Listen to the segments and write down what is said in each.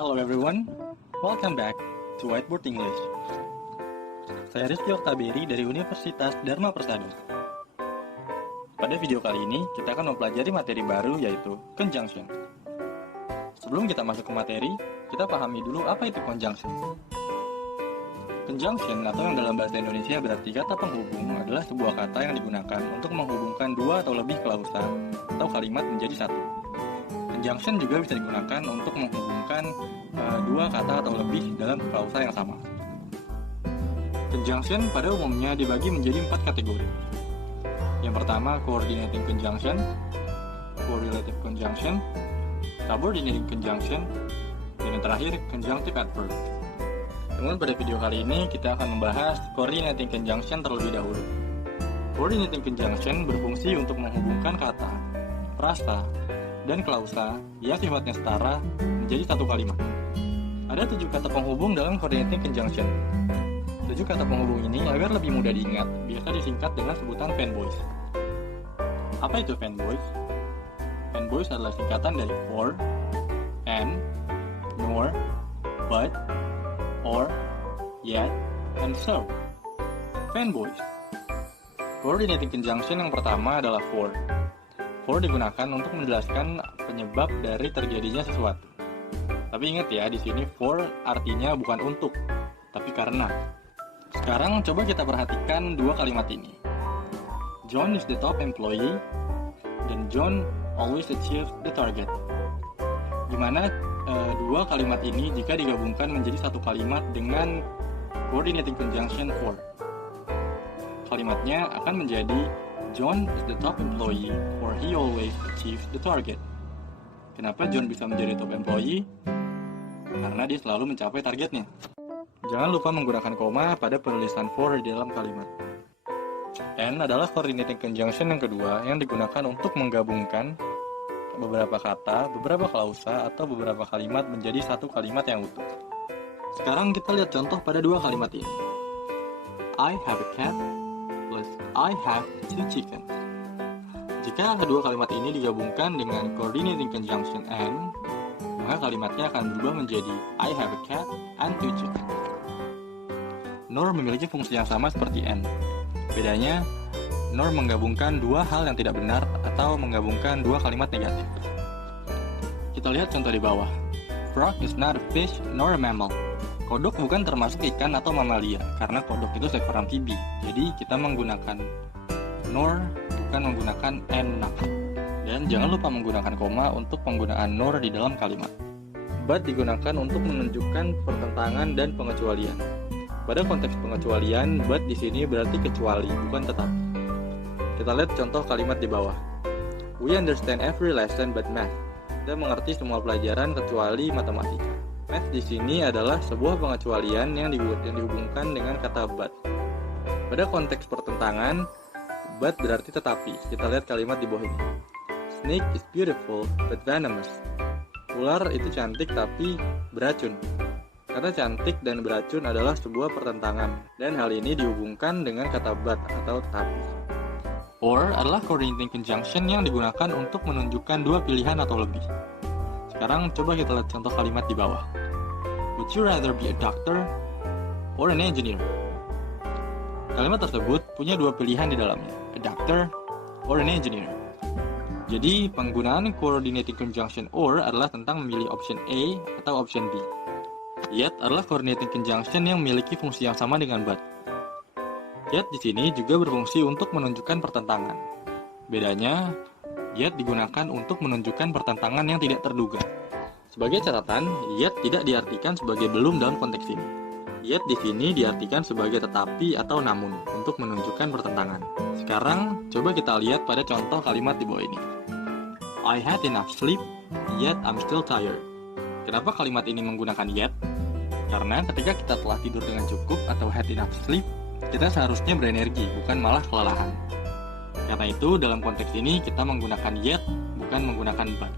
Hello everyone, welcome back to Whiteboard English. Saya Rizky Oktaberi dari Universitas Dharma Persada. Pada video kali ini, kita akan mempelajari materi baru yaitu conjunction. Sebelum kita masuk ke materi, kita pahami dulu apa itu conjunction. Conjunction atau yang dalam bahasa Indonesia berarti kata penghubung adalah sebuah kata yang digunakan untuk menghubungkan dua atau lebih klausa atau kalimat menjadi satu. Conjunction juga bisa digunakan untuk menghubungkan dua kata atau lebih dalam klausa yang sama. Conjunction pada umumnya dibagi menjadi 4 kategori. Yang pertama, coordinating conjunction, correlative conjunction, subordinating conjunction, dan yang terakhir, conjunctive adverb. Namun pada video kali ini kita akan membahas coordinating conjunction terlebih dahulu. Coordinating conjunction berfungsi untuk menghubungkan kata, frasa, dan klausa yang sifatnya setara menjadi satu kalimat. Ada 7 kata penghubung dalam coordinating conjunction. 7 kata penghubung ini agar lebih mudah diingat, biasa disingkat dengan sebutan fanboys. Apa itu fanboys? Fanboys adalah singkatan dari for, and, nor, but, or, yet, and so. Fanboys. Coordinating conjunction yang pertama adalah for. For digunakan untuk menjelaskan penyebab dari terjadinya sesuatu. Tapi ingat ya, di sini for artinya bukan untuk, tapi karena. Sekarang coba kita perhatikan dua kalimat ini. John is the top employee, dan John always achieves the target. Gimana dua kalimat ini jika digabungkan menjadi satu kalimat dengan coordinating conjunction for? Kalimatnya akan menjadi John is the top employee, for he always achieves the target. Kenapa John bisa menjadi top employee? Karena dia selalu mencapai targetnya. Jangan lupa menggunakan koma pada penulisan for di dalam kalimat. And adalah coordinating conjunction yang kedua yang digunakan untuk menggabungkan beberapa kata, beberapa klausa, atau beberapa kalimat menjadi satu kalimat yang utuh. Sekarang kita lihat contoh pada dua kalimat ini. I have a cat plus I have 2 chickens. Jika kedua kalimat ini digabungkan dengan coordinating conjunction and, maka kalimatnya akan berubah menjadi I have a cat and 2 chickens. Nor memiliki fungsi yang sama seperti and. Bedanya, nor menggabungkan dua hal yang tidak benar atau menggabungkan dua kalimat negatif. Kita lihat contoh di bawah. Frog is not a fish nor a mammal. Kodok bukan termasuk ikan atau mamalia, karena kodok itu seekor amfibi. Jadi kita menggunakan nor, bukan menggunakan and. Dan jangan lupa menggunakan koma untuk penggunaan nor di dalam kalimat. But digunakan untuk menunjukkan pertentangan dan pengecualian. Pada konteks pengecualian, but di sini berarti kecuali, bukan tetapi. Kita lihat contoh kalimat di bawah. We understand every lesson but math. Kita mengerti semua pelajaran kecuali matematika. Math di sini adalah sebuah pengecualian yang dihubungkan dengan kata but. Pada konteks pertentangan, but berarti tetapi. Kita lihat kalimat di bawah ini. Snake is beautiful but venomous. Ular itu cantik tapi beracun. Kata cantik dan beracun adalah sebuah pertentangan, dan hal ini dihubungkan dengan kata but atau tetapi. Or adalah coordinating conjunction yang digunakan untuk menunjukkan dua pilihan atau lebih. Sekarang coba kita lihat contoh kalimat di bawah. Would you rather be a doctor or an engineer? Kalimat tersebut punya dua pilihan di dalamnya, a doctor or an engineer. Jadi penggunaan coordinating conjunction or adalah tentang memilih option A atau option B. Yet adalah coordinating conjunction yang memiliki fungsi yang sama dengan but. Yet di sini juga berfungsi untuk menunjukkan pertentangan. Bedanya, yet digunakan untuk menunjukkan pertentangan yang tidak terduga. Sebagai catatan, yet tidak diartikan sebagai belum dalam konteks ini. Yet di sini diartikan sebagai tetapi atau namun untuk menunjukkan pertentangan. Sekarang coba kita lihat pada contoh kalimat di bawah ini. I had enough sleep, yet I'm still tired. Kenapa kalimat ini menggunakan yet? Karena ketika kita telah tidur dengan cukup atau had enough sleep, kita seharusnya berenergi, bukan malah kelelahan. Karena itu, dalam konteks ini kita menggunakan yet, bukan menggunakan but.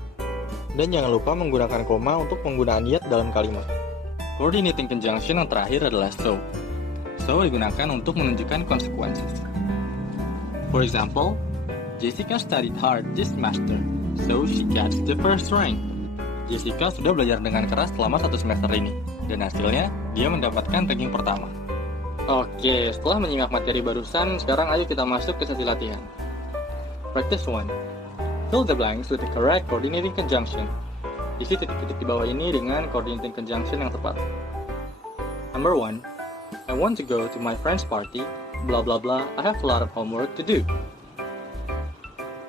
Dan jangan lupa menggunakan koma untuk penggunaan yet dalam kalimat. Coordinating conjunction yang terakhir adalah so. So digunakan untuk menunjukkan consequences. For example, Jessica studied hard this semester, so she gets the first rank. Jessica sudah belajar dengan keras selama 1 semester ini, dan hasilnya dia mendapatkan ranking pertama. Oke, setelah menyimak materi barusan, sekarang ayo kita masuk ke sesi latihan. Practice 1. Fill the blanks with the correct coordinating conjunction. Isi titik-titik di bawah ini dengan coordinating conjunction yang tepat. Number 1. I want to go to my friend's party, blah blah blah, I have a lot of homework to do.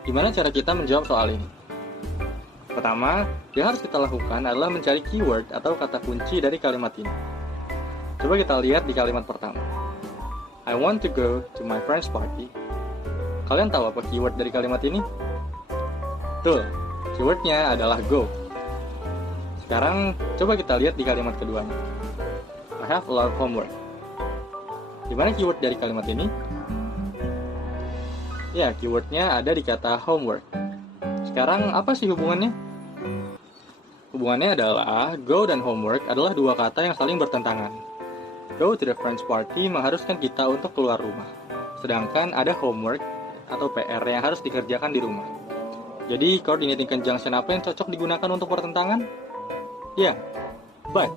Gimana cara kita menjawab soal ini? Pertama, yang harus kita lakukan adalah mencari keyword atau kata kunci dari kalimat ini. Coba kita lihat di kalimat pertama. I want to go to my friend's party. Kalian tahu apa keyword dari kalimat ini? Betul, keywordnya adalah go. Sekarang, coba kita lihat di kalimat keduanya. I have a lot of homework. Gimana keyword dari kalimat ini? Ya, keywordnya ada di kata homework. Sekarang, apa sih hubungannya? Hubungannya adalah go dan homework adalah dua kata yang saling bertentangan. Go to the friend's party mengharuskan kita untuk keluar rumah. Sedangkan ada homework atau PR yang harus dikerjakan di rumah. Jadi, coordinating conjunction apa yang cocok digunakan untuk pertentangan? Ya, but.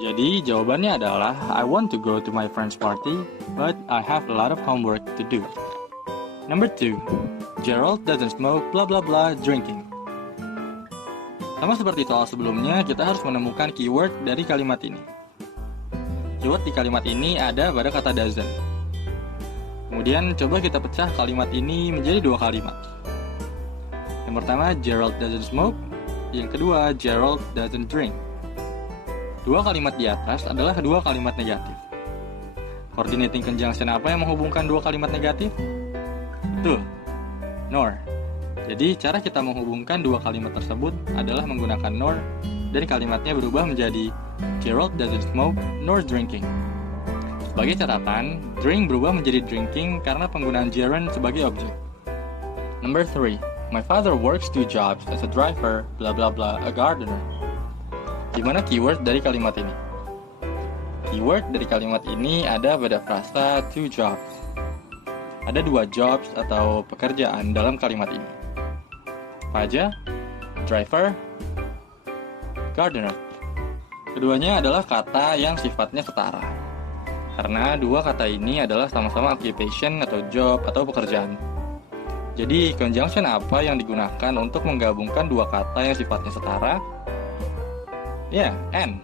Jadi, jawabannya adalah I want to go to my friend's party, but I have a lot of homework to do. Number 2. Gerald doesn't smoke blah blah blah drinking. Sama seperti soal sebelumnya, kita harus menemukan keyword dari kalimat ini. Keyword di kalimat ini ada pada kata doesn't. Kemudian coba kita pecah kalimat ini menjadi dua kalimat. Yang pertama, Gerald doesn't smoke. Yang kedua, Gerald doesn't drink. Dua kalimat di atas adalah dua kalimat negatif. Coordinating conjunction apa yang menghubungkan dua kalimat negatif? Betul, nor. Jadi cara kita menghubungkan dua kalimat tersebut adalah menggunakan nor, dan kalimatnya berubah menjadi Gerald doesn't smoke nor drinking. Sebagai catatan, drink berubah menjadi drinking karena penggunaan gerund sebagai objek. Number 3. My father works 2 jobs as a driver, blah blah blah, a gardener. Gimana keyword dari kalimat ini? Keyword dari kalimat ini ada pada frasa 2 jobs. Ada 2 jobs atau pekerjaan dalam kalimat ini. Apa aja? Driver, gardener. Keduanya adalah kata yang sifatnya setara. Karena dua kata ini adalah sama-sama occupation atau job atau pekerjaan. Jadi, conjunction apa yang digunakan untuk menggabungkan dua kata yang sifatnya setara? Ya, and.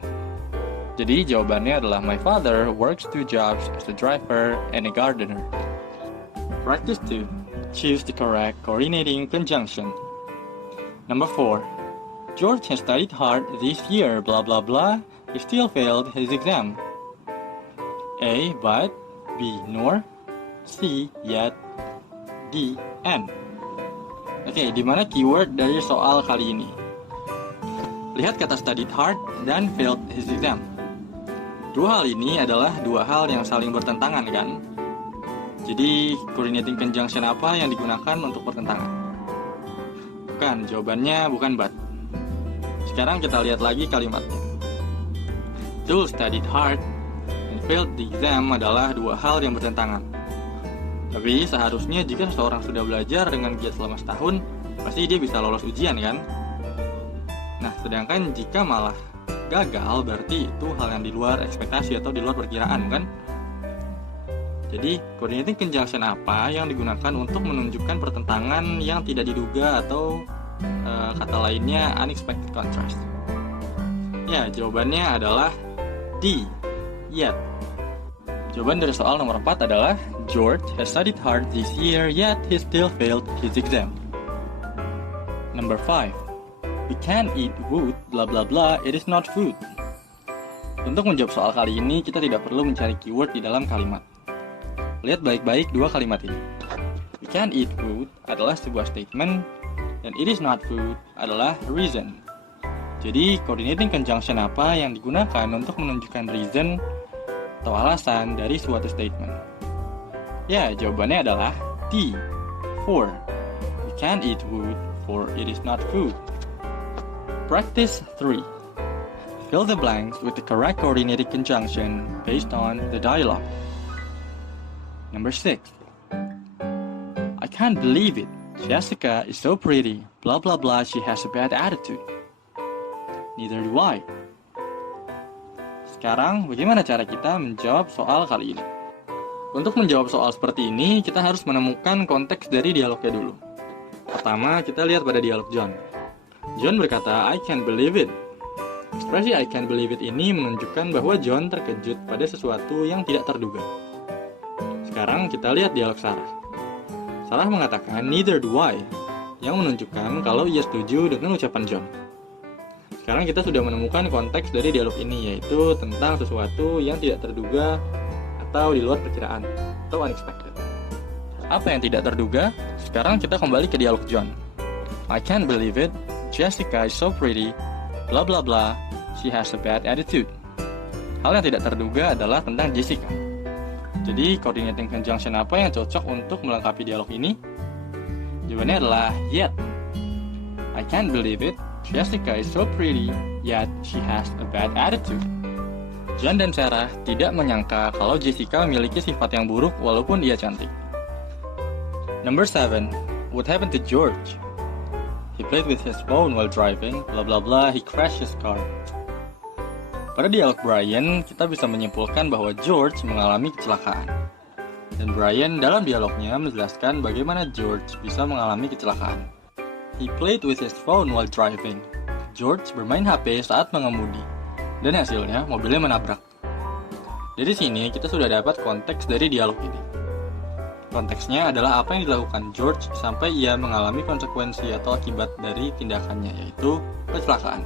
Jadi, jawabannya adalah my father works 2 jobs as a driver and a gardener. Practice 2. Choose the correct coordinating conjunction. Number 4. George has studied hard this year, blah blah blah. He still failed his exam. A. But. B. Nor. C. Yet. D. And. Oke, di mana keyword dari soal kali ini? Lihat kata studied hard dan failed his exam. Dua hal ini adalah dua hal yang saling bertentangan, kan? Jadi, coordinating conjunction apa yang digunakan untuk pertentangan? Bukan, jawabannya bukan but. Sekarang kita lihat lagi kalimatnya. To studied hard and failed the exam adalah dua hal yang bertentangan. Tapi seharusnya jika seseorang sudah belajar dengan giat selama setahun, pasti dia bisa lolos ujian, kan? Nah, sedangkan jika malah gagal, berarti itu hal yang di luar ekspektasi atau di luar perkiraan, kan? Jadi, coordinating conjunction apa yang digunakan untuk menunjukkan pertentangan yang tidak diduga atau kata lainnya unexpected contrast? Ya, jawabannya adalah D. Yet. Jawaban dari soal nomor 4 adalah George has studied hard this year yet he still failed his exam. Number 5. We can't eat wood, blah blah blah, it is not food. Untuk menjawab soal kali ini, kita tidak perlu mencari keyword di dalam kalimat. Lihat baik-baik dua kalimat ini. We can't eat food adalah sebuah statement, dan it is not food adalah reason. Jadi, coordinating conjunction apa yang digunakan untuk menunjukkan reason atau alasan dari suatu statement? Ya, jawabannya adalah D. For. We can't eat wood, for it is not food. Practice 3. Fill the blanks with the correct coordinating conjunction based on the dialogue. Number 6. I can't believe it. Jessica is so pretty. Blah blah blah, she has a bad attitude. Neither do I. Sekarang, bagaimana cara kita menjawab soal kali ini? Untuk menjawab soal seperti ini, kita harus menemukan konteks dari dialognya dulu. Pertama, kita lihat pada dialog John. John berkata, I can't believe it. Ekspresi I can't believe it ini menunjukkan bahwa John terkejut pada sesuatu yang tidak terduga. Sekarang kita lihat dialog Sarah. Sarah mengatakan, neither do I, yang menunjukkan kalau ia setuju dengan ucapan John. Sekarang kita sudah menemukan konteks dari dialog ini, yaitu tentang sesuatu yang tidak terduga atau di luar perkiraan, atau unexpected. Apa yang tidak terduga? Sekarang kita kembali ke dialog John. I can't believe it, Jessica is so pretty, bla bla bla, she has a bad attitude. Hal yang tidak terduga adalah tentang Jessica. Jadi, coordinating conjunction apa yang cocok untuk melengkapi dialog ini? Jawabannya adalah yet. I can't believe it, Jessica is so pretty, yet she has a bad attitude. John dan Sarah tidak menyangka kalau Jessica memiliki sifat yang buruk walaupun dia cantik. Number 7. What happened to George? He played with his phone while driving, blah blah blah, he crashed his car. Pada dialog Brian, kita bisa menyimpulkan bahwa George mengalami kecelakaan. Dan Brian dalam dialognya menjelaskan bagaimana George bisa mengalami kecelakaan. He played with his phone while driving. George bermain HP saat mengemudi. Dan hasilnya, mobilnya menabrak. Dari sini, kita sudah dapat konteks dari dialog ini. Konteksnya adalah apa yang dilakukan George sampai ia mengalami konsekuensi atau akibat dari tindakannya, yaitu kecelakaan.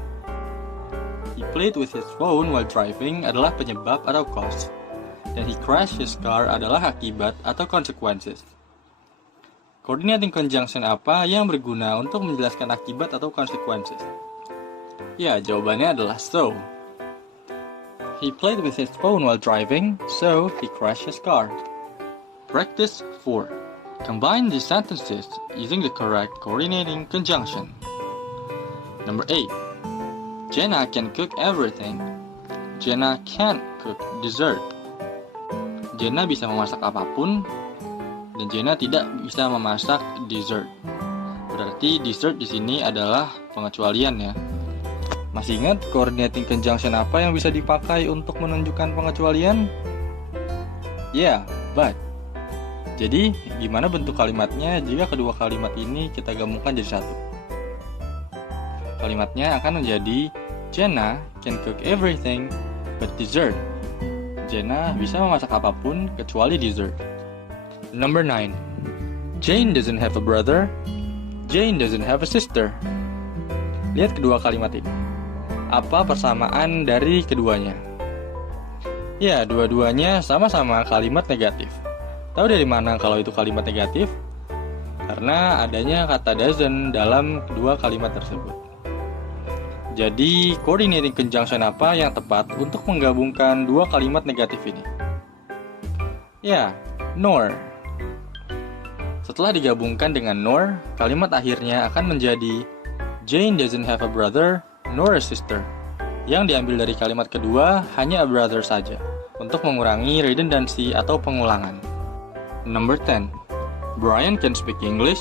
He played with his phone while driving adalah penyebab atau cause. Dan he crashed his car adalah akibat atau consequences. Coordinating conjunction apa yang berguna untuk menjelaskan akibat atau consequences? Ya, jawabannya adalah so. He played with his phone while driving, so he crashed his car. Practice 4. Combine these sentences using the correct coordinating conjunction. Number 8. Jenna can cook everything. Jenna can't cook dessert. Jenna bisa memasak apapun, dan Jenna tidak bisa memasak dessert. Berarti dessert di sini adalah pengecualian ya. Masih ingat coordinating conjunction apa yang bisa dipakai untuk menunjukkan pengecualian? Yeah, but. Jadi, gimana bentuk kalimatnya jika kedua kalimat ini kita gabungkan jadi satu? Kalimatnya akan menjadi Jenna can cook everything but dessert. Jenna bisa memasak apapun kecuali dessert. Number 9. Jane doesn't have a brother. Jane doesn't have a sister. Lihat kedua kalimat ini. Apa persamaan dari keduanya? Ya, dua-duanya sama-sama kalimat negatif. Tahu dari mana kalau itu kalimat negatif? Karena adanya kata doesn't dalam kedua kalimat tersebut. Jadi, coordinating conjunction apa yang tepat untuk menggabungkan dua kalimat negatif ini? Ya, nor. Setelah digabungkan dengan nor, kalimat akhirnya akan menjadi Jane doesn't have a brother nor a sister. Yang diambil dari kalimat kedua hanya a brother saja, untuk mengurangi redundancy atau pengulangan. Number 10. Brian can speak English,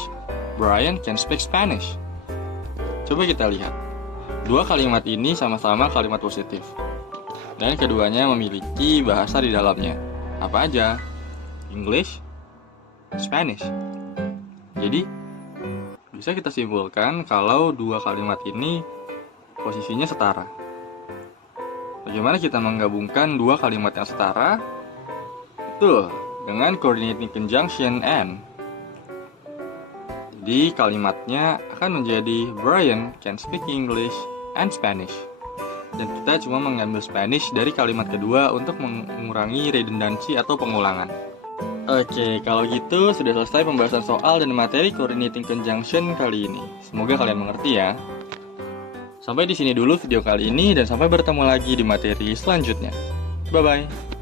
Brian can speak Spanish. Coba kita lihat. Dua kalimat ini sama-sama kalimat positif. Dan keduanya memiliki bahasa di dalamnya. Apa aja? English, Spanish. Jadi, bisa kita simpulkan kalau dua kalimat ini posisinya setara. Bagaimana kita menggabungkan dua kalimat yang setara? Betul, dengan coordinating conjunction and. Jadi, kalimatnya akan menjadi Brian can speak English and Spanish. Dan kita cuma mengambil Spanish dari kalimat kedua untuk mengurangi redundansi atau pengulangan. Oke, kalau gitu sudah selesai pembahasan soal dan materi coordinating conjunction kali ini. Semoga kalian mengerti ya. Sampai di sini dulu video kali ini dan sampai bertemu lagi di materi selanjutnya. Bye-bye.